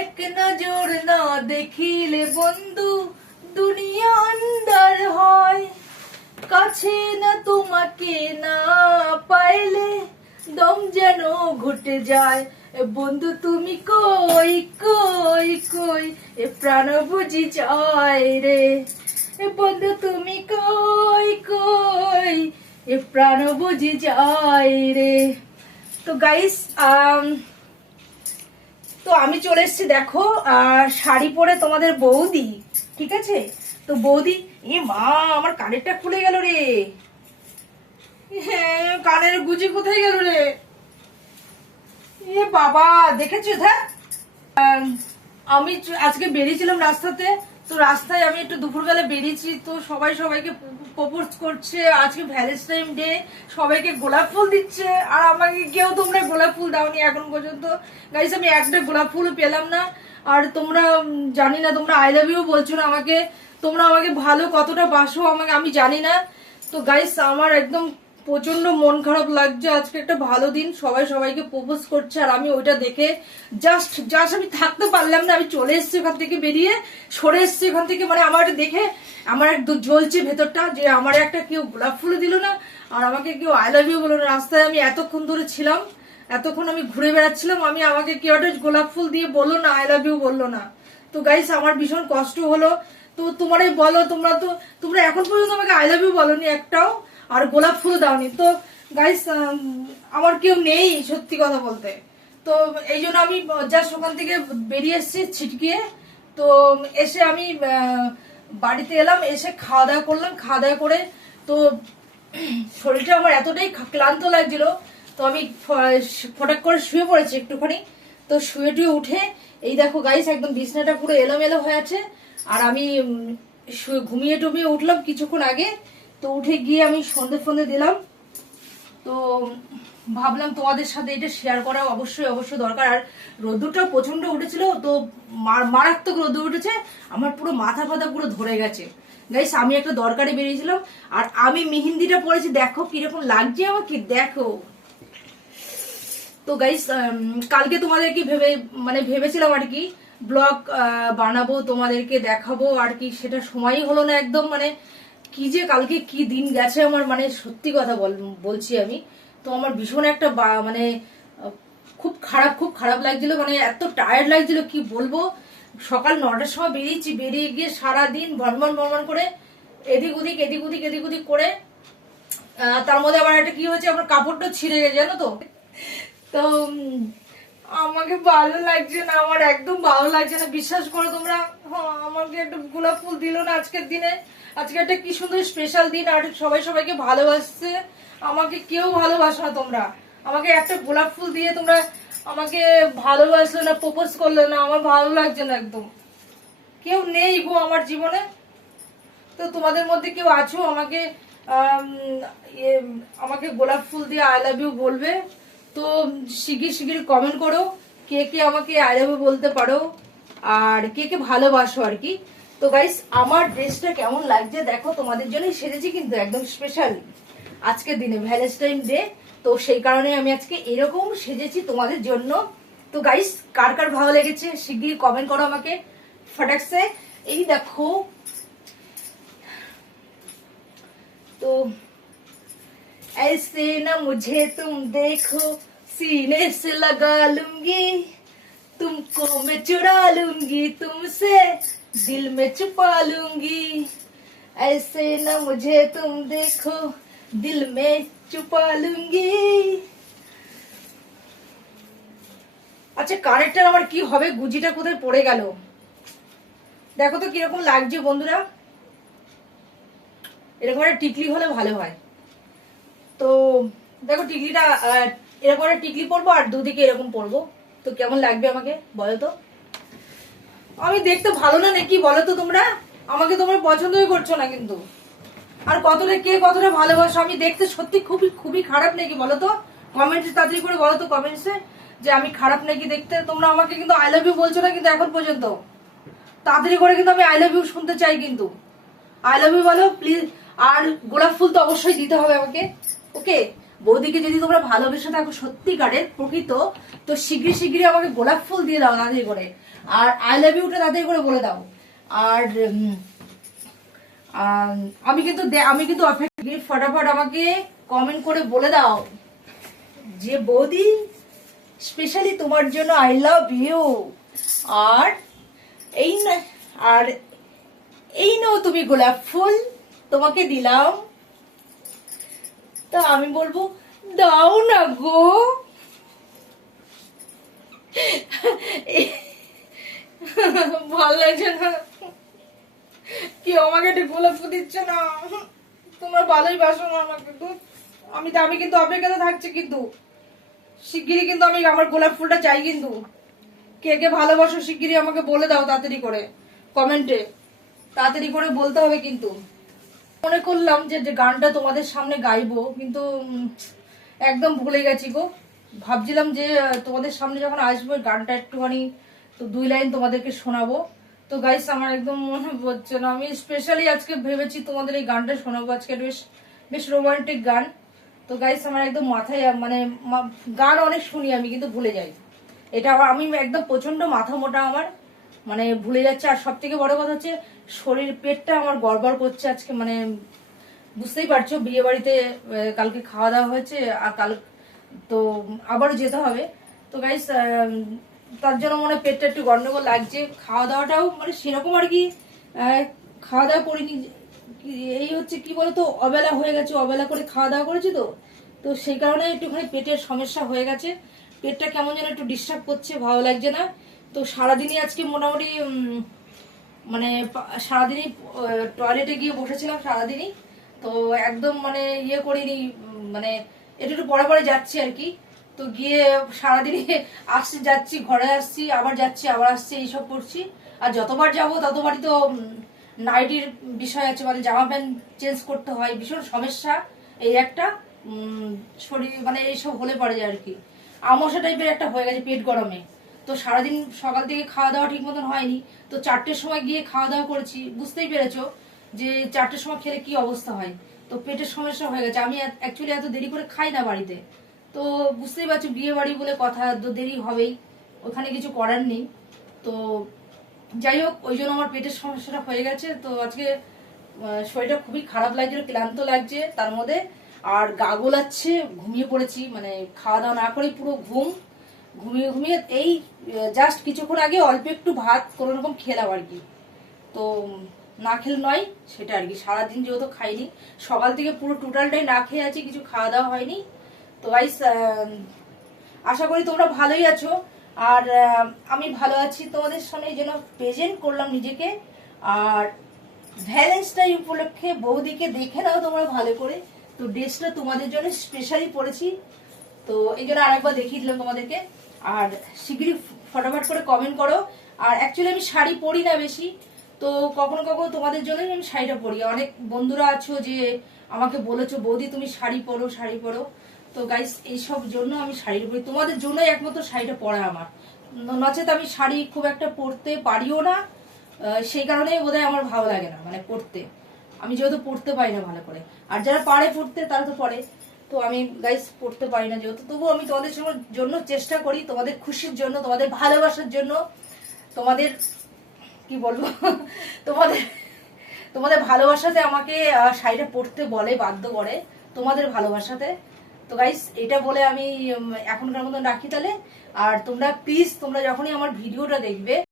এক নজর না দেখিলে বন্ধু দুনিয়া আন্ধার হয়, কাছে না তোমাকে না পাইলে দম যেন ঘুটে যায়। বন্ধু তুমি কই কই কই, এ প্রাণ বুঝি যায় রে। বন্ধু তুমি কই কই, এ প্রাণ বুঝি যায় রে। তো গাইস তো আমি চলে এসেছি দেখো শাড়ি পরে তোমাদের বৌদি, ঠিক আছে? তো বৌদি, এ মা আমার কানেরটা খুলে গেল রে। হ্যাঁ, কানের গুজি কোথায় গেল রে? এ বাবা, দেখেছো? আমি আজকে বেরিয়েছিলাম রাস্তাতে, তো রাস্তায় আমি একটু দুপুরবেলা বেরিয়েছি, তো সবাই সবাইকে প্রপোজ করছে, আজকে ভ্যালেন্টাইন ডে, সবাইকে গোলাপ ফুল দিচ্ছে, আর আমাকে কেউ তোমরা গোলাপ ফুল দাওনি এখন পর্যন্ত। গাইস, আমি একটা গোলাপ ফুলও পেলাম না। আর তোমরা জানি না, তোমরা আই লাভ ইউ বলছো না আমাকে, তোমরা আমাকে ভালো কতটা বাসো আমাকে আমি জানি না। তো গাইস, আমার একদম প্রচন্ড মন খারাপ লাগছে। আজকে একটা ভালো দিন, সবাই সবাইকে প্রপোজ করছে, আর আমি ওইটা দেখে জাস্ট আমি থাকতে পারলাম না। আমি চলে এসেছি ওখান থেকে, বেরিয়ে সরে এসেছি ওখান থেকে। মানে আমার দেখে আমার একদম জ্বলছে ভেতরটা, যে আমার একটা কেউ গোলাপ ফুল দিল না, আর আমাকে কেউ আই লাভ ইউ বলো না। রাস্তায় আমি এতক্ষণ ধরে ছিলাম, এতক্ষণ আমি ঘুরে বেড়াচ্ছিলাম, আমি আমাকে কেউ একটা গোলাপ ফুল দিয়ে বললো না, আই লাভ ইউ বললো না। তো গাইস, আমার ভীষণ কষ্ট হলো। তো তোমারই বলো, তোমরা এখন পর্যন্ত আমাকে আই লাভ ইউ বলোনি একটাও, আর গোলাপ ফুল দাওনি। তো গাইস, আমার কেউ নেই সত্যি কথা বলতে। তো এই জন্য আমি জাস্ট ওখান থেকে বেরিয়ে এসেছি ছিটকিয়ে। তো এসে আমি বাড়িতে এলাম, এসে খাওয়া দাওয়া করলাম, খাওয়া দাওয়া করে তো শরীরটা আমার এতটাই ক্লান্ত লাগছিল, তো আমি ফটাক করে শুয়ে পড়েছি একটুখানি। তো শুয়ে টুয়ে উঠে এই দেখো গাইস, একদম বিছনাটা পুরো এলোমেলো হয়ে আছে, আর আমি ঘুমিয়ে টুমিয়ে উঠলাম কিছুক্ষণ আগে। তো উঠে গিয়ে আমি সন্ধে ফন্দে দিলাম। তো ভাবলাম তোমাদের সাথে এটা শেয়ার করা অবশ্যই দরকার। আর রোদ্দুরটাও প্রচন্ড উঠেছিল, তো মারাত্মক রোদ্দুর উঠেছে, আমার পুরো মাথা ফাথা পুরো ধরে গেছে। গাইস, আমি একটা দরকারে বেরিয়েছিলাম, আর আমি মেহেন্দিটা পরেছি, দেখো কিরকম লাগছে আমাকে, দেখো। তো গাইস, কালকে তোমাদেরকে ভেবেছিলাম আর কি ব্লগ বানাবো, তোমাদেরকে দেখাবো আর কি, সেটা সময়ই হলো না একদম। মানে কি যে কালকে কি দিন গেছে আমার, মানে সত্যি কথা বলছি আমি। তো আমার ভীষণ একটা মানে খুব খারাপ লাগছিল, মানে এত টায়ার্ড লাগছিল কি বলবো। সকাল 9টার সময় বেরিয়েছি, বেরিয়ে গিয়ে সারাদিন ভনভন করে এদিক ওদিক করে তার মধ্যে আবার একটা কি হয়েছে, আমার কাপড়টা ছিঁড়ে গেছে জানো তো। তো আমাকে ভালো লাগছে না, আমার একদম ভালো লাগছে না, বিশ্বাস করো তোমরা। আমাকে একটা গোলাপ ফুল দিল না আজকের দিনে। আজকে একটা কি সুন্দর স্পেশাল দিন, আর সবাই সবাইকে ভালোবাসছে, আমাকে কেউ ভালোবাসো না তোমরা। আমাকে একটা গোলাপ ফুল দিয়ে তোমরা আমাকে ভালোবাসলে না, প্রপোজ করলে না, আমার ভালো লাগছে না একদম। কেউ নেই গো আমার জীবনে। তো তোমাদের মধ্যে কেউ আছো আমাকে আমাকে গোলাপ ফুল দিয়ে আই লাভ ইউ বলবে? তো শিগগির কমেন্ট করো, কে কে আমাকে আই লাভ ইউ বলতে পারো, আর কে কে ভালোবাসো আর কি। তো গাইস, আমার ড্রেসটা কেমন লাগছে দেখো, তোমাদের জন্যই সেজেছি কিন্তু একদম স্পেশাল আজকের দিনে ভ্যালেন্টাইন ডে। তো সেই কারণে আমি আজকে এরকম সেজেছি তোমাদের জন্য। তো গাইস, কার কার ভালো লেগেছে শিগগির কমেন্ট করো আমাকে ফটাকসে। এই দেখো, तो ऐसे न मुझे तुम देखो, सीने से लगा लूंगी, तुमको मैं चुरा लूंगी, तुमसे दिल में छुपा लूंगी। ऐसे न मुझे तुम देखो, दिल में छुपा लूंगी। আচ্ছা, কানেরটার আমার কি হবে, গুজিটা কোথায় পড়ে গেল? দেখো তো কিরকম লাগছে বন্ধুরা। এরকম একটা টিকলি হলে ভালো হয়। তো দেখো, টিকলিটা এরকম একটা টিকলি পরবো, আর দুদিকে এরকম পরবো, তো কেমন লাগবে আমাকে বলো তো। আমি দেখতে ভালো না নাকি বলো তো তোমরা? আমাকে তোমরা পছন্দই করছো না কিন্তু। আর কতটা ভালোবাসো, আমি দেখতে সত্যি খুবই খারাপ নাকি বলো তো? কমেন্টে তাড়াতাড়ি করে বলো তো কমেন্টসে, যে আমি খারাপ নাকি দেখতে। তোমরা আমাকে কিন্তু আই লাভ ইউ বলছো না কিন্তু এখন পর্যন্ত। তাড়াতাড়ি করে কিন্তু আমি আই লাভ ইউ শুনতে চাই কিন্তু। আই লাভ ইউ বলো প্লিজ। আর গোলাপ ফুল তো অবশ্যই দিতে হবে আমাকে, ওকে? বৌদিকে যদি তোমরা ভালোবেসে থাকো সত্যিকারের প্রকৃত, তো শিগগিরই শিগগিরই আমাকে গোলাপ ফুল দিয়ে দাও তাড়াতাড়ি করে, আর আই লাভ ইউটা তাড়াতাড়ি করে বলে দাও। আর আমি কিন্তু অপেক্ষা, ফটাফট আমাকে কমেন্ট করে বলে দাও যে বৌদি স্পেশালি তোমার জন্য আই লাভ ইউ। আর এই নাও তুমি গোলাপ ফুল, তোমাকে দিলাম। তা আমি বলবো দাও না গো। ভালো লাগছে না, কেউ আমাকে একটা গোলাপ ফুল দিচ্ছে না। তোমরা ভালোই বাসো না আমাকে। আমি কিন্তু অপেক্ষাতে থাকছি, কিন্তু শিগগিরই কিন্তু আমি আমার গোলাপ ফুলটা চাই। কিন্তু কে কে ভালোবাসো শিগগিরই আমাকে বলে দাও তাড়াতাড়ি করে কমেন্টে, তাড়াতাড়ি করে বলতে হবে। কিন্তু মনে করলাম যে গানটা তোমাদের সামনে গাইবো, কিন্তু একদম ভুলে গেছি গো। ভাবছিলাম যে তোমাদের সামনে যখন আসবো গানটা একটুখানি তো 2 লাইন তোমাদেরকে শোনাবো। তো গাইস আমার একদম মনে পড়ছে না। আমি স্পেশালি আজকে ভেবেছি তোমাদের এই গানটা শোনাবো, আজকে বেশ রোমান্টিক গান। তো গাইস আমার একদম মাথায় মানে গান অনেক শুনি আমি, কিন্তু ভুলে যাই। এটা আমি একদম প্রচন্ড মাথা মোটা আমার, মানে ভুলে যাচ্ছে। আর সব থেকে বড় কথা হচ্ছে শরীর পেটটা আমার গড়বড় করছে আজকে, মানে বুঝতেই পারছো বিয়ে বাড়িতে কালকে খাওয়া দাওয়া হয়েছে, আর কাল তো আবারও যেতে হবে। তো গাইস তার জন্য মনে পেটটা একটু গন্ডগোল লাগছে। খাওয়া দাওয়াটাও মানে সেরকম আর কি খাওয়া দাওয়া করিনি। এই হচ্ছে কি বলতো, অবেলা হয়ে গেছে, অবেলা করে খাওয়া দাওয়া করেছি। তো সেই কারণে একটুখানি পেটের সমস্যা হয়ে গেছে, পেটটা কেমন যেন একটু ডিস্টার্ব করছে, ভালো লাগছে না। তো সারাদিনই আজকে মোটামুটি মানে সারাদিনই টয়লেটে গিয়ে বসেছিলাম সারাদিনই। তো একদম মানে ইয়ে করিনি, মানে একটু পরে পরে যাচ্ছি আর কি। তো গিয়ে সারাদিনই আসছি যাচ্ছি, ঘরে আসছি আবার যাচ্ছি আবার আসছি, এইসব করছি। আর যতবার যাব ততবারই তো নাইটির বিষয় আছে, মানে জামা প্যান্ট চেঞ্জ করতে হয়, ভীষণ সমস্যা এই একটা শরীর মানে এইসব হলে পড়ে যায় আর কি। আমসা টাইপের একটা হয়ে গেছে পেট গরমে। তো সারাদিন সকাল থেকে খাওয়া দাওয়া ঠিক মতন হয়নি। তো 4টের সময় গিয়ে খাওয়া দাওয়া করেছি, বুঝতেই পেরেছো যে 4টের সময় খেলে কি অবস্থা হয়। তো পেটের সমস্যা হয়ে গেছে। আমি অ্যাকচুয়ালি এত দেরি করে খাই না বাড়িতে। তো বুঝতেই পারছো বিয়ে বাড়ি বলে কথা, তো দেরি হবেই, ওখানে কিছু করার নেই। তো যাই হোক, ওই জন্য আমার পেটের সমস্যাটা হয়ে গেছে। তো আজকে শরীরটা খুবই খারাপ লাগছিল, ক্লান্ত লাগছে তার মধ্যে, আর গা গোলাচ্ছে, ঘুমিয়ে পড়েছি। মানে খাওয়া দাওয়া না করে পুরো ঘুমিয়ে ঘুমিয়ে এই জাস্ট কিছুক্ষণ আগে অল্প একটু ভাত কোনো রকম খেলাম আর কি। তো না খেলে নয় সেটা আর কি, সারাদিন যেহেতু খাইনি, সকাল থেকে পুরো টোটালটাই না খেয়ে আছি, কিছু খাওয়া দাওয়া হয়নি। তো গাইস আশা করি তোমরা ভালোই আছো, আর আমি ভালো আছি। তোমাদের সামনে এই জন্য প্রেজেন্ট করলাম নিজেকে। আর ভ্যালেন্টাইন উপলক্ষে বৌদিকে দেখে নাও তোমরা ভালো করে। তো ড্রেসটা তোমাদের জন্য স্পেশালি পরেছি, তো এই জন্য আরেকবার দেখিয়ে দিলাম তোমাদেরকে। আর শিগগিরই ফটাফট করে কমেন্ট করো। আর অ্যাকচুয়ালি আমি শাড়ি পরি না বেশি, তো কখনো কখনো তোমাদের জন্যই আমি শাড়িটা পরি। অনেক বন্ধুরা আছো যে আমাকে বলেছো বৌদি তুমি শাড়ি পরো শাড়ি পরো। তো গাইস এইসব জন্য আমি শাড়ি পরি, তোমাদের জন্যই একমাত্র শাড়িটা পরা আমার। নচেত আমি শাড়ি খুব একটা পরতে পারিও না, সেই কারণেই বোধহয় আমার ভালো লাগে না মানে পরতে। আমি যেহেতু পড়তে পারি না ভালো করে, আর যারা পারে পড়তে তারা তো পড়ে। তো আমি গাইস পড়তে পারি না যেহেতু, তবুও আমি তোমাদের জন্য চেষ্টা করি, তোমাদের খুশির জন্য, তোমাদের ভালোবাসার জন্য, তোমাদের কি বলবো তোমাদের তোমাদের ভালোবাসাতে আমাকে শাড়িটা পরতে বলে, বাধ্য করে তোমাদের ভালোবাসাতে। তো গাইস এটা বলে আমি এখনকার মতন রাখি তাহলে। আর তোমরা প্লিজ, তোমরা যখনই আমার ভিডিওটা দেখবে